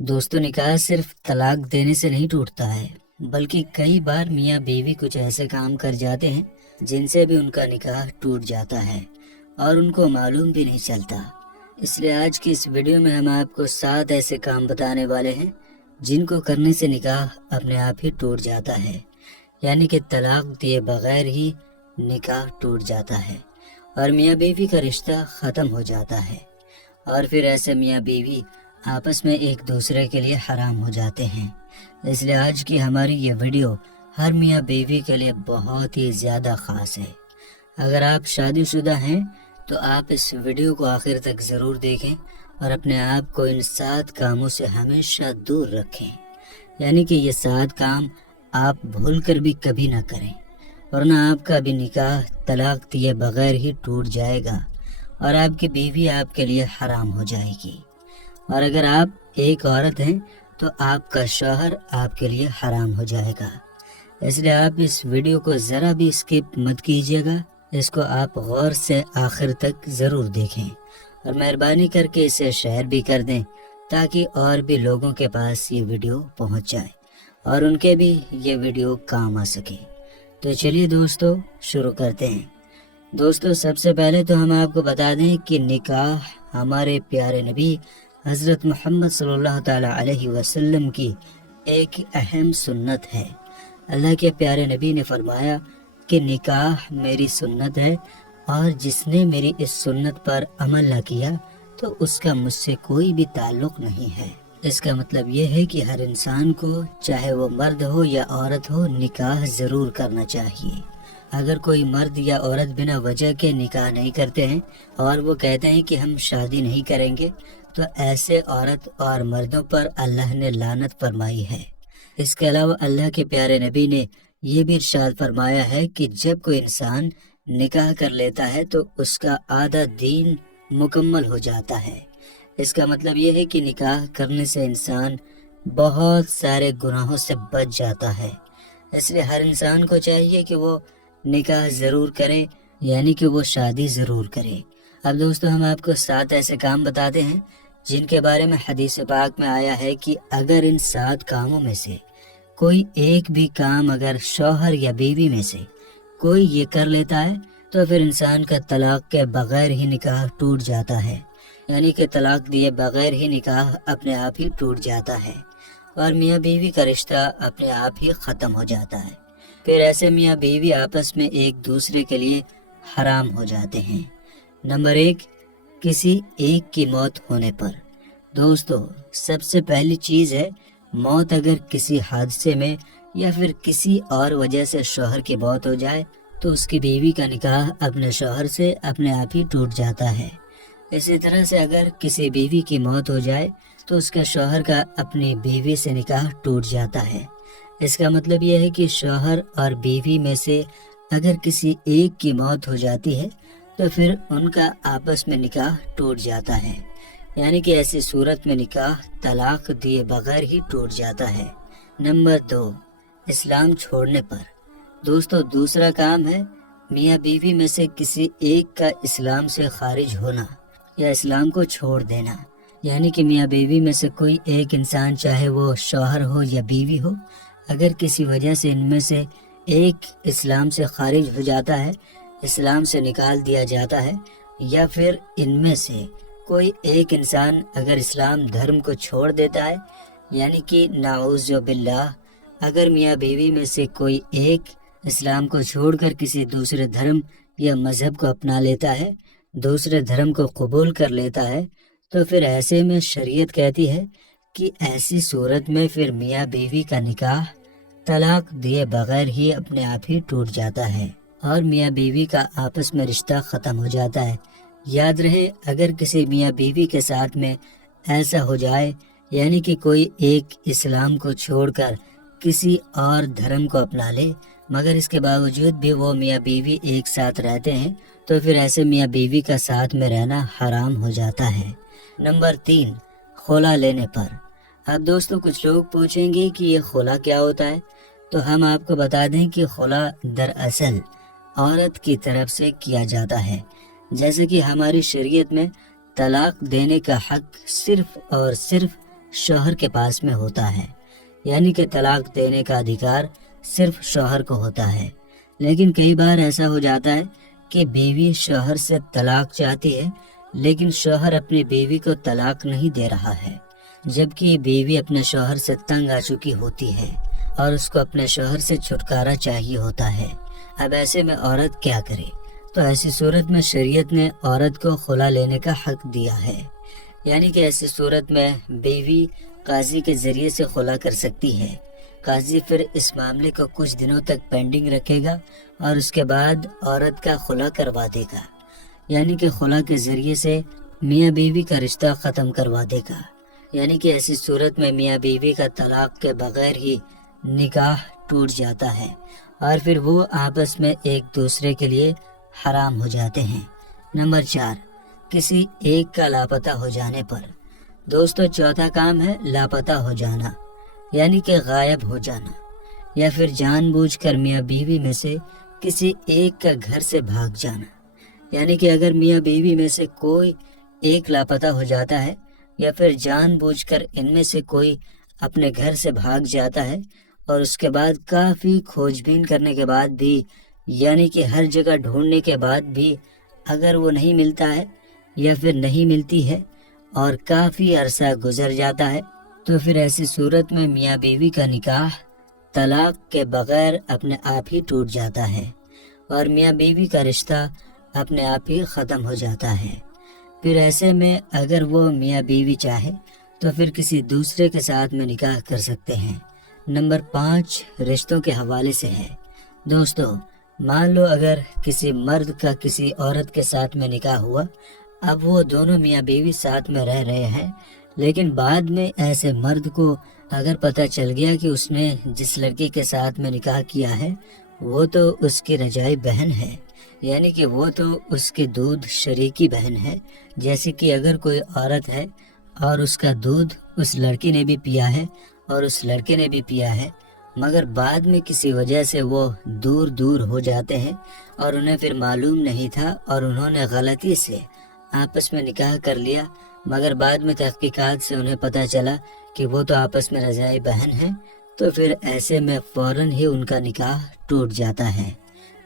دوستوں، نکاح صرف طلاق دینے سے نہیں ٹوٹتا ہے، بلکہ کئی بار میاں بیوی کچھ ایسے کام کر جاتے ہیں جن سے بھی ان کا نکاح ٹوٹ جاتا ہے اور ان کو معلوم بھی نہیں چلتا۔ اس لیے آج کی اس ویڈیو میں ہم آپ کو 7 ایسے کام بتانے والے ہیں جن کو کرنے سے نکاح اپنے آپ ہی ٹوٹ جاتا ہے، یعنی کہ طلاق دیے بغیر ہی نکاح ٹوٹ جاتا ہے اور میاں بیوی کا رشتہ ختم ہو جاتا ہے، اور پھر ایسے میاں بیوی آپس میں ایک دوسرے کے لیے حرام ہو جاتے ہیں۔ اس لیے آج کی ہماری یہ ویڈیو ہر میاں بیوی کے لیے بہت ہی زیادہ خاص ہے۔ اگر آپ شادی شدہ ہیں تو آپ اس ویڈیو کو آخر تک ضرور دیکھیں اور اپنے آپ کو ان 7 کاموں سے ہمیشہ دور رکھیں، یعنی کہ یہ 7 کام آپ بھول کر بھی کبھی نہ کریں، ورنہ آپ کا بھی نکاح طلاق دیے بغیر ہی ٹوٹ جائے گا اور آپ کی بیوی آپ کے لیے حرام ہو جائے گی، اور اگر آپ ایک عورت ہیں تو آپ کا شوہر آپ کے لیے حرام ہو جائے گا۔ اس لیے آپ اس ویڈیو کو ذرا بھی اسکپ مت کیجیے گا، اس کو آپ غور سے آخر تک ضرور دیکھیں اور مہربانی کر کے اسے شیئر بھی کر دیں تاکہ اور بھی لوگوں کے پاس یہ ویڈیو پہنچ جائے اور ان کے بھی یہ ویڈیو کام آ سکے۔ تو چلیے دوستو شروع کرتے ہیں۔ دوستو، سب سے پہلے تو ہم آپ کو بتا دیں کہ نکاح ہمارے پیارے نبی حضرت محمد صلی اللہ تعالی علیہ وسلم کی ایک اہم سنت ہے۔ اللہ کے پیارے نبی نے فرمایا کہ نکاح میری سنت ہے اور جس نے میری اس سنت پر عمل نہ کیا تو اس کا مجھ سے کوئی بھی تعلق نہیں ہے۔ اس کا مطلب یہ ہے کہ ہر انسان کو، چاہے وہ مرد ہو یا عورت ہو، نکاح ضرور کرنا چاہیے۔ اگر کوئی مرد یا عورت بنا وجہ کے نکاح نہیں کرتے ہیں اور وہ کہتے ہیں کہ ہم شادی نہیں کریں گے تو ایسے عورت اور مردوں پر اللہ نے لعنت فرمائی ہے۔ اس کے علاوہ اللہ کے پیارے نبی نے یہ بھی ارشاد فرمایا ہے کہ جب کوئی انسان نکاح کر لیتا ہے تو اس کا آدھا دین مکمل ہو جاتا ہے۔ اس کا مطلب یہ ہے کہ نکاح کرنے سے انسان بہت سارے گناہوں سے بچ جاتا ہے۔ اس لیے ہر انسان کو چاہیے کہ وہ نکاح ضرور کرے، یعنی کہ وہ شادی ضرور کرے۔ اب دوستو، ہم آپ کو 7 ایسے کام بتاتے ہیں جن کے بارے میں حدیث پاک میں آیا ہے کہ اگر ان 7 کاموں میں سے کوئی ایک بھی کام اگر شوہر یا بیوی میں سے کوئی یہ کر لیتا ہے تو پھر انسان کا طلاق کے بغیر ہی نکاح ٹوٹ جاتا ہے، یعنی کہ طلاق دیے بغیر ہی نکاح اپنے آپ ہی ٹوٹ جاتا ہے اور میاں بیوی کا رشتہ اپنے آپ ہی ختم ہو جاتا ہے۔ پھر ایسے میاں بیوی آپس میں ایک دوسرے کے لیے حرام ہو جاتے ہیں۔ نمبر 1، کسی ایک کی موت ہونے پر۔ دوستو، سب سے پہلی چیز ہے موت۔ اگر کسی حادثے میں یا پھر کسی اور وجہ سے شوہر کی موت ہو جائے تو اس کی بیوی کا نکاح اپنے شوہر سے اپنے آپ ہی ٹوٹ جاتا ہے۔ اسی طرح سے اگر کسی بیوی کی موت ہو جائے تو اس کا شوہر کا اپنی بیوی سے نکاح ٹوٹ جاتا ہے۔ اس کا مطلب یہ ہے کہ شوہر اور بیوی میں سے اگر کسی ایک کی موت ہو جاتی ہے تو پھر ان کا آپس میں نکاح ٹوٹ جاتا ہے، یعنی کہ ایسی صورت میں نکاح طلاق دیے بغیر ہی ٹوٹ جاتا ہے۔ نمبر 2، اسلام چھوڑنے پر۔ دوستو، دوسرا کام ہے میاں بیوی میں سے کسی ایک کا اسلام سے خارج ہونا یا اسلام کو چھوڑ دینا، یعنی کہ میاں بیوی میں سے کوئی ایک انسان، چاہے وہ شوہر ہو یا بیوی ہو، اگر کسی وجہ سے ان میں سے ایک اسلام سے خارج ہو جاتا ہے، اسلام سے نکال دیا جاتا ہے، یا پھر ان میں سے کوئی ایک انسان اگر اسلام دھرم کو چھوڑ دیتا ہے، یعنی کہ نعوذ باللہ اگر میاں بیوی میں سے کوئی ایک اسلام کو چھوڑ کر کسی دوسرے دھرم یا مذہب کو اپنا لیتا ہے، دوسرے دھرم کو قبول کر لیتا ہے، تو پھر ایسے میں شریعت کہتی ہے کہ ایسی صورت میں پھر میاں بیوی کا نکاح طلاق دیے بغیر ہی اپنے آپ ہی ٹوٹ جاتا ہے اور میاں بیوی کا آپس میں رشتہ ختم ہو جاتا ہے۔ یاد رہے، اگر کسی میاں بیوی کے ساتھ میں ایسا ہو جائے، یعنی کہ کوئی ایک اسلام کو چھوڑ کر کسی اور دھرم کو اپنا لے مگر اس کے باوجود بھی وہ میاں بیوی ایک ساتھ رہتے ہیں، تو پھر ایسے میاں بیوی کا ساتھ میں رہنا حرام ہو جاتا ہے۔ نمبر 3، خلا لینے پر۔ اب دوستو، کچھ لوگ پوچھیں گے کہ یہ خلا کیا ہوتا ہے، تو ہم آپ کو بتا دیں کہ خلا دراصل عورت کی طرف سے کیا جاتا ہے، جیسے کہ ہماری شریعت میں طلاق دینے کا حق صرف اور صرف شوہر کے پاس میں ہوتا ہے، یعنی کہ طلاق دینے کا ادھیکار صرف شوہر کو ہوتا ہے۔ لیکن کئی بار ایسا ہو جاتا ہے کہ بیوی شوہر سے طلاق چاہتی ہے، لیکن شوہر اپنی بیوی کو طلاق نہیں دے رہا ہے، جبکہ بیوی اپنے شوہر سے تنگ آ چکی ہوتی ہے اور اس کو اپنے شوہر سے چھٹکارا چاہیے ہوتا ہے۔ اب ایسے میں عورت کیا کرے؟ تو ایسی صورت میں شریعت نے عورت کو خلا لینے کا حق دیا ہے، یعنی کہ ایسی صورت میں بیوی قاضی کے ذریعے سے خلا کر سکتی ہے۔ قاضی پھر اس معاملے کو کچھ دنوں تک پینڈنگ رکھے گا اور اس کے بعد عورت کا خلا کروا دے گا، یعنی کہ خلا کے ذریعے سے میاں بیوی کا رشتہ ختم کروا دے گا۔ یعنی کہ ایسی صورت میں میاں بیوی کا طلاق کے بغیر ہی نکاح ٹوٹ جاتا ہے اور پھر وہ آپس میں ایک دوسرے کے لیے حرام ہو جاتے ہیں۔ نمبر 4، کسی ایک کا لاپتہ ہو جانے پر۔ دوستو، چوتھا کام ہے لاپتہ ہو جانا، یعنی کہ غائب ہو جانا، یا پھر جان بوجھ کر میاں بیوی میں سے کسی ایک کا گھر سے بھاگ جانا۔ یعنی کہ اگر میاں بیوی میں سے کوئی ایک لاپتہ ہو جاتا ہے یا پھر جان بوجھ کر ان میں سے کوئی اپنے گھر سے بھاگ جاتا ہے اور اس کے بعد کافی کھوج بین کرنے کے بعد بھی، یعنی کہ ہر جگہ ڈھونڈنے کے بعد بھی اگر وہ نہیں ملتا ہے یا پھر نہیں ملتی ہے اور کافی عرصہ گزر جاتا ہے، تو پھر ایسی صورت میں میاں بیوی کا نکاح طلاق کے بغیر اپنے آپ ہی ٹوٹ جاتا ہے اور میاں بیوی کا رشتہ اپنے آپ ہی ختم ہو جاتا ہے۔ پھر ایسے میں اگر وہ میاں بیوی چاہے تو پھر کسی دوسرے کے ساتھ میں نکاح کر سکتے ہیں۔ نمبر 5، رشتوں کے حوالے سے ہے۔ دوستو، مان لو اگر کسی مرد کا کسی عورت کے ساتھ میں نکاح ہوا، اب وہ دونوں میاں بیوی ساتھ میں رہ رہے ہیں، لیکن بعد میں ایسے مرد کو اگر پتہ چل گیا کہ اس نے جس لڑکی کے ساتھ میں نکاح کیا ہے وہ تو اس کی رجائی بہن ہے، یعنی کہ وہ تو اس کے دودھ شریکی بہن ہے۔ جیسے کہ اگر کوئی عورت ہے اور اس کا دودھ اس لڑکی نے بھی پیا ہے اور اس لڑکے نے بھی پیا ہے، مگر بعد میں کسی وجہ سے وہ دور دور ہو جاتے ہیں اور انہیں پھر معلوم نہیں تھا اور انہوں نے غلطی سے آپس میں نکاح کر لیا، مگر بعد میں تحقیقات سے انہیں پتہ چلا کہ وہ تو آپس میں رضاعی بہن ہیں، تو پھر ایسے میں فوراً ہی ان کا نکاح ٹوٹ جاتا ہے،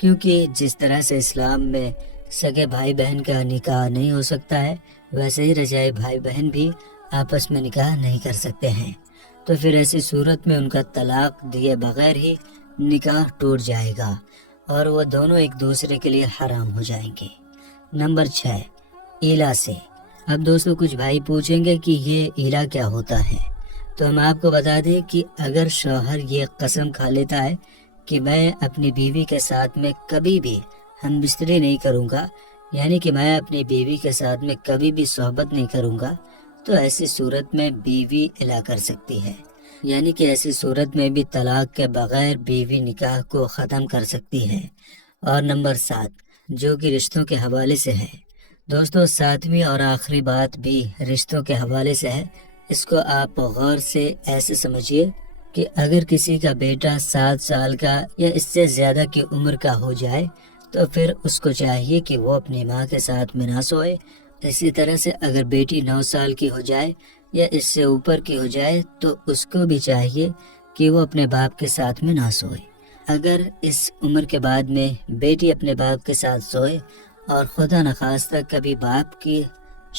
کیونکہ جس طرح سے اسلام میں سگے بھائی بہن کا نکاح نہیں ہو سکتا ہے، ویسے ہی رضاعی بھائی بہن بھی آپس میں نکاح نہیں کر سکتے ہیں، تو پھر ایسی صورت میں ان کا طلاق دیے بغیر ہی نکاح ٹوٹ جائے گا اور وہ دونوں ایک دوسرے کے لیے حرام ہو جائیں گے۔ نمبر 6، ایلا سے۔ اب دوستو، کچھ بھائی پوچھیں گے کہ یہ ایلا کیا ہوتا ہے، تو ہم آپ کو بتا دیں کہ اگر شوہر یہ قسم کھا لیتا ہے کہ میں اپنی بیوی کے ساتھ میں کبھی بھی ہم بستری نہیں کروں گا، یعنی کہ میں اپنی بیوی کے ساتھ میں کبھی بھی صحبت نہیں کروں گا، تو ایسی صورت میں بیوی الا کر سکتی ہے، یعنی کہ ایسی صورت میں بھی طلاق کے بغیر بیوی نکاح کو ختم کر سکتی ہے۔ اور نمبر 7، جو کہ رشتوں کے حوالے سے ہے۔ دوستو، 7ویں اور آخری بات بھی رشتوں کے حوالے سے ہے۔ اس کو آپ غور سے ایسے سمجھیے کہ اگر کسی کا بیٹا 7 سال کا یا اس سے زیادہ کی عمر کا ہو جائے تو پھر اس کو چاہیے کہ وہ اپنی ماں کے ساتھ میں نہ سوئے۔ اسی طرح سے اگر بیٹی 9 سال کی ہو جائے یا اس سے اوپر کی ہو جائے تو اس کو بھی چاہیے کہ وہ اپنے باپ کے ساتھ میں نہ سوئے۔ اگر اس عمر کے بعد میں بیٹی اپنے باپ کے ساتھ سوئے اور خدا نخواستہ کبھی باپ کی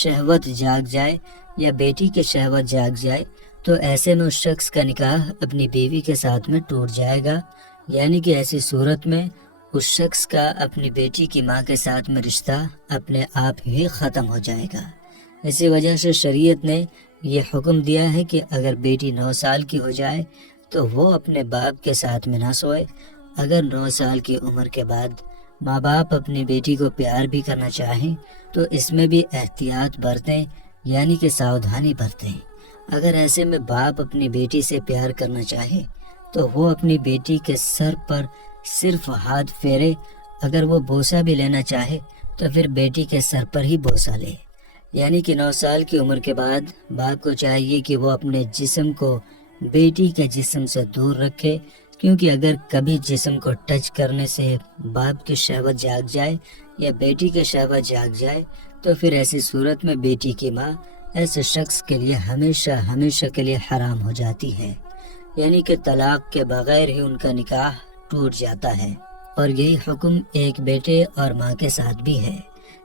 شہوت جاگ جائے یا بیٹی کی شہوت جاگ جائے تو ایسے میں اس شخص کا نکاح اپنی بیوی کے ساتھ میں ٹوٹ جائے گا، یعنی کہ ایسی صورت میں اس شخص کا اپنی بیٹی کی ماں کے ساتھ میں رشتہ اپنے آپ ہی ختم ہو جائے گا۔ اسی وجہ سے شریعت نے یہ حکم دیا ہے کہ اگر بیٹی 9 سال کی ہو جائے تو وہ اپنے باپ کے ساتھ میں نہ سوئے۔ اگر 9 سال کی عمر کے بعد ماں باپ اپنی بیٹی کو پیار بھی کرنا چاہیں تو اس میں بھی احتیاط برتیں، یعنی کہ ساودھانی برتیں۔ اگر ایسے میں باپ اپنی بیٹی سے پیار کرنا چاہے تو وہ اپنی بیٹی کے سر پر صرف ہاتھ پھیرے، اگر وہ بوسہ بھی لینا چاہے تو پھر بیٹی کے سر پر ہی بوسہ لے، یعنی کہ 9 سال کی عمر کے بعد باپ کو چاہیے کہ وہ اپنے جسم کو بیٹی کے جسم سے دور رکھے، کیونکہ اگر کبھی جسم کو ٹچ کرنے سے باپ کی شہوت جاگ جائے یا بیٹی کی شہوت جاگ جائے تو پھر ایسی صورت میں بیٹی کی ماں ایسے شخص کے لیے ہمیشہ ہمیشہ کے لیے حرام ہو جاتی ہے، یعنی کہ طلاق کے بغیر ہی ان کا نکاح ٹوٹ جاتا ہے۔ اور یہی حکم ایک بیٹے اور ماں کے ساتھ بھی ہے،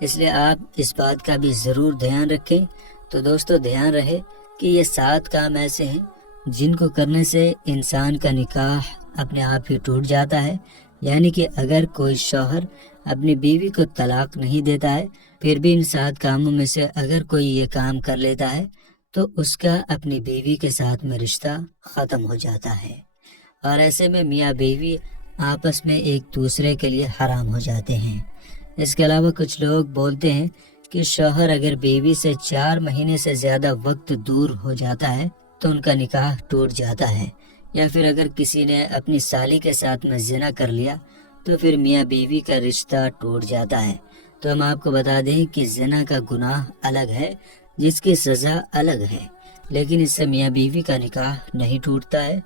اس لیے آپ اس بات کا بھی ضرور دھیان رکھیں۔ تو دوستو دھیان رہے کہ یہ 7 کام ایسے ہیں جن کو کرنے سے انسان کا نکاح اپنے آپ ہی ٹوٹ جاتا ہے، یعنی کہ اگر کوئی شوہر اپنی بیوی کو طلاق نہیں دیتا ہے پھر بھی ان 7 کاموں میں سے اگر کوئی یہ کام کر لیتا ہے تو اس کا اپنی بیوی کے ساتھ میں رشتہ ختم ہو جاتا ہے، اور ایسے میں میاں بیوی آپس میں ایک دوسرے کے لیے حرام ہو جاتے ہیں۔ اس کے علاوہ کچھ لوگ بولتے ہیں کہ شوہر اگر بیوی سے 4 مہینے سے زیادہ وقت دور ہو جاتا ہے تو ان کا نکاح ٹوٹ جاتا ہے، یا پھر اگر کسی نے اپنی سالی کے ساتھ میں زنا کر لیا تو پھر میاں بیوی کا رشتہ ٹوٹ جاتا ہے۔ تو ہم آپ کو بتا دیں کہ زنا کا گناہ الگ ہے جس کی سزا الگ ہے، لیکن اس سے میاں بیوی کا نکاح نہیں ٹوٹتا ہے۔